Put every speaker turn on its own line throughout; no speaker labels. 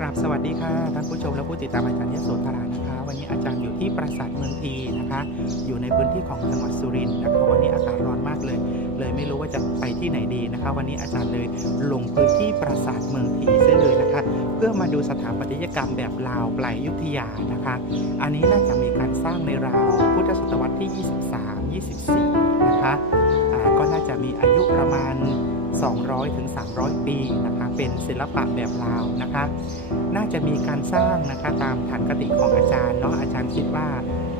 กราบสวัสดีค่ะท่านผู้ชมและผู้ติดตามอาจารย์ยโสธรานะคะ วันนี้อาจารย์อยู่ที่ปราสาทเมืองทีนะคะ อยู่ในพื้นที่ของจังหวัดสุรินทร์นะคะวันนี้อากาศร้อนมากเลย เลยไม่รู้ว่าจะไปที่ไหนดีนะคะ วันนี้อาจารย์เลยลงพื้นที่ปราสาทเมืองทีเสียเลยนะคะ เพื่อมาดูสถาปัตยกรรมแบบลาวปลายยุธยานะคะ อันนี้น่าจะมีการสร้างในราวพุทธศตวรรษที่ 23 24 นะคะก็น่าจะมีอายุประมาณ 200ถึง300 ปีนะคะเป็นศิลปะแบบลาวนะคะ น่าจะมีการสร้างนะคะตามฐานกติของอาจารย์เนาะอาจารย์คิดว่า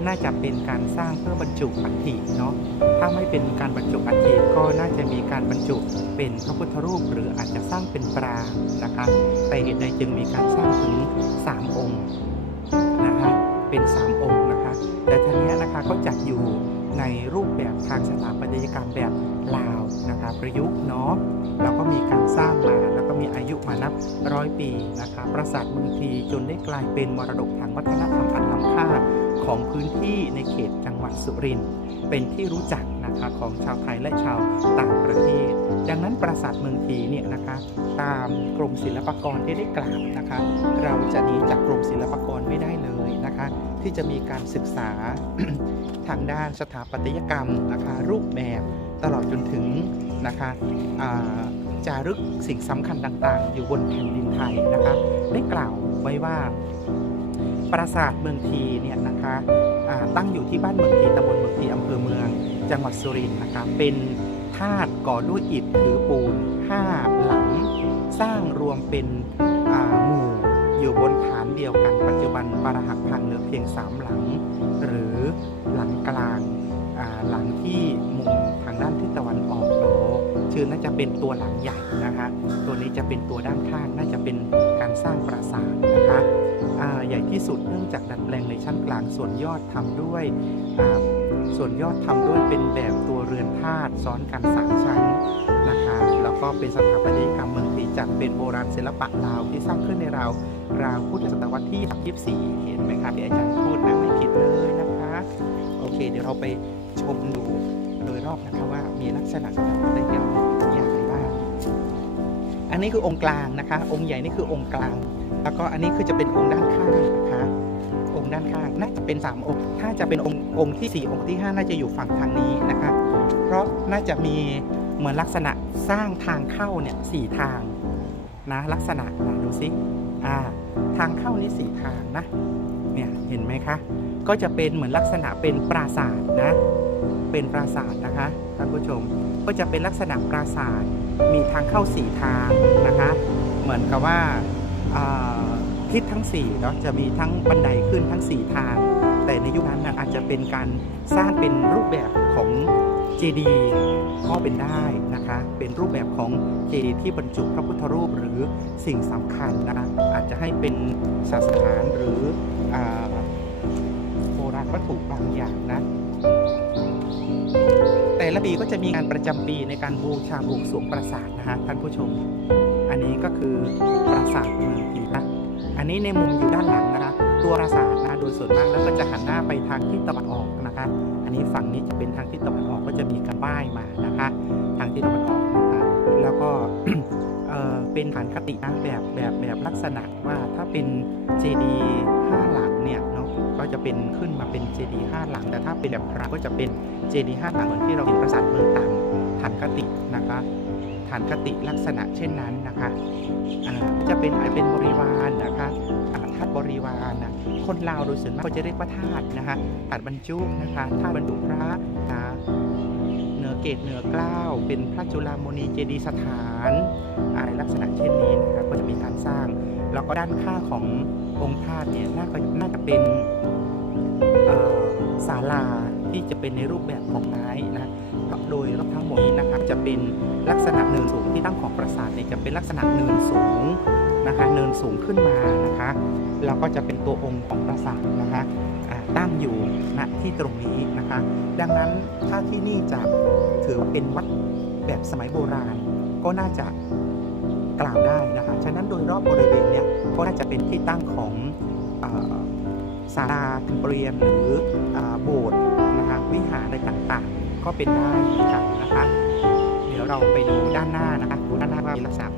น่าจะเป็นการสร้างเพื่อบรรจุอัฐิเนาะถ้าไม่เป็นการบรรจุอัฐิก็น่าจะมีการบรรจุเป็นพระพุทธรูป หรืออาจจะสร้างเป็นปรางนะคะแต่เหตุใดจึงมีการสร้างถึง 3 องค์นะคะเป็น 3 องค์นะคะแต่ทีนี้นะคะก็จัดอยู่ ในรูปแบบทางสถาปัตยกรรมแบบลาวนะคะประยุกต์เนาะแล้วก็มีการสร้างมาแล้วก็มีอายุมานับร้อยปีนะคะปราสาทเมืองทีจนได้กลายเป็นมรดกทางวัฒนธรรมอันล้ำค่าของพื้นที่ในเขตจังหวัดสุรินทร์เป็นที่รู้จักนะคะของชาวไทยและชาวต่างประเทศ ดังนั้นปราสาทเมืองทีเนี่ยนะคะตามกรมศิลปากรที่ได้กล่าวนะคะ เราจะหนีจากกรมศิลปากรไม่ได้เลยน ที่จะมีการศึกษาทางด้านสถาปัตยกรรมนะคะรูปแบบตลอดจนถึงนะคะจารึกสิ่งสำคัญต่างๆ อยู่บนแผ่นดินไทยนะคะได้กล่าวไว้ว่าปราสาทเมืองทีเนี่ยนะคะตั้งอยู่ที่บ้านเมืองทีตำบลเมืองทีอำเภอเมือง จังหวัดสุรินทร์นะคะเป็นธาตุก่อด้วยอิฐถือปูนห้าหลัง สร้างรวมเป็นหมู่อยู่บนฐานเดียวกันปัจจุบันปรหัก เพียงสามหลัง หรือหลังกลางหลังที่มุมทางด้านทิศตะวันออกโอ้ชื่อน่าจะเป็นตัวหลังใหญ่นะคะตัวนี้จะเป็นตัวด้านข้างน่าจะเป็นการสร้างปราสาทนะคะใหญ่ที่สุดเนื่องจากดัดแปลงในชั้นกลางส่วนยอดทำด้วย ส่วนยอดทำด้วยเป็นแบบตัวเรือนธาตุซ้อนกันสามชั้นนะคะแล้วก็เป็นสถาปัตยกรรมเมืองศรีจัดเป็นโบราณศิลปะลาวที่สร้างขึ้นในราวราวพุทธศตวรรษที่ 24 เห็นไหมครับที่อาจารย์พูดนะไม่ผิดเลยนะคะ โอเค เดี๋ยวเราไปชมดูโดยรอบนะคะว่ามีลักษณะสถาปัตยกรรมอย่างไรบ้างอันนี้คือองค์กลางนะคะ องค์ใหญ่นี่คือองค์กลาง แล้วก็อันนี้คือจะเป็นองค์ด้านข้างนะคะ องค์ด้านข้างน่าจะเป็น 3 องค์ ถ้าจะเป็นองค์องค์ที่ 4 องค์ที่ 5 น่าจะอยู่ฝั่งทางนี้นะคะเพราะน่าจะมีเหมือนลักษณะสร้างทางเข้าเนี่ยสทางนะลักษณะนะดูสิอ่าทางเข้านี่สี่ทางนะเนี่ยเห็นไหมคะก็จะเป็นเหมือนลักษณะเป็นปราสาทนะเป็นปราสาทนะคะท่านผู้ชมก็จะเป็นลักษณะปราสาทมีทางเข้าสี่ทางนะคะเหมือนกับว่าอ่า ทิศทั้ง4เนาะจะมีทั้งบันไดขึ้นทั้ง 4 ทาง แต่ในยุคนั้นอาจจะเป็นการสร้างเป็นรูปแบบของเจดีย์ก็เป็นได้นะคะ เป็นรูปแบบของเจดีย์ที่บรรจุพระพุทธรูปหรือสิ่งสำคัญนะคะอาจจะให้เป็นศาสถานหรือโบราณวัตถุบางอย่างนะแต่ละปีก็จะมีงานประจำปีในการบูชาบวงสรวงปราสาทนะฮะท่านผู้ชม อันนี้ก็คือปราสาทเมืองพีนะ อันนี้ในมุมอยู่ด้านหลังนะคะตัวปราสาทนะโดยส่วนมากแล้วก็จะหันหน้าไปทางทิศตะวันออกนะคะ อันนี้ฝั่งนี้จะเป็นทางทิศตะวันออกก็จะมีการบ้ายมานะคะ ทางทิศตะวันออกนะคะแล้วก็เออเป็นฐานคตินะแบบแบบแบบลักษณะว่าถ้าเป็นเจดีห้าหลังเนี่ยเนาะก็จะเป็นขึ้นมาเป็นเจดีห้าหลัง แต่ถ้าเป็นแบบพระก็จะเป็นเจดีห้าหลังเหมือนที่เราเห็นปราสาทเมืองตรังฐานคตินะคะ ฐานคติลักษณะเช่นนั้นนะคะจะเป็นอาจเป็นบริวารนะคะธาตุบริวารนะคนลาวโดยส่วนมากก็จะเรียกว่าธาตุนะคะธาตุบรรจุนะคะธาตุบรรจุพระนะเหนือเกตเหนือเกล้าวเป็นพระจุลามณีเจดียสถานอะไรลักษณะเช่นนี้นะครับก็จะมีการสร้าง แล้วก็ด้านข้างขององค์ธาตุเนี่ยน่าจะน่าจะเป็นศาลา ที่จะเป็นในรูปแบบของไม้นะโดยรอบทั้งหมดนี้นะครับจะเป็นลักษณะเนินสูงที่ตั้งของปราสาทเนี่ยจะเป็นลักษณะเนินสูงนะคะเนินสูงขึ้นมานะคะแล้วก็จะเป็นตัวองค์ของปราสาทนะคะตั้งอยู่ณที่ตรงนี้นะคะ ดังนั้นถ้าที่นี่จะถือเป็นวัดแบบสมัยโบราณ ก็น่าจะกล่าวได้นะคะ ฉะนั้นโดยรอบบริเวณเนี้ยก็น่าจะเป็นที่ตั้งของศาลาเปรียนหรือโบสถ์างวิหารอะไรต่างๆ ก็เป็นได้เหมือนกันนะคะ เดี๋ยวเราไปดูด้านหน้านะคะดูด้านหน้าว่ามีลักษณะ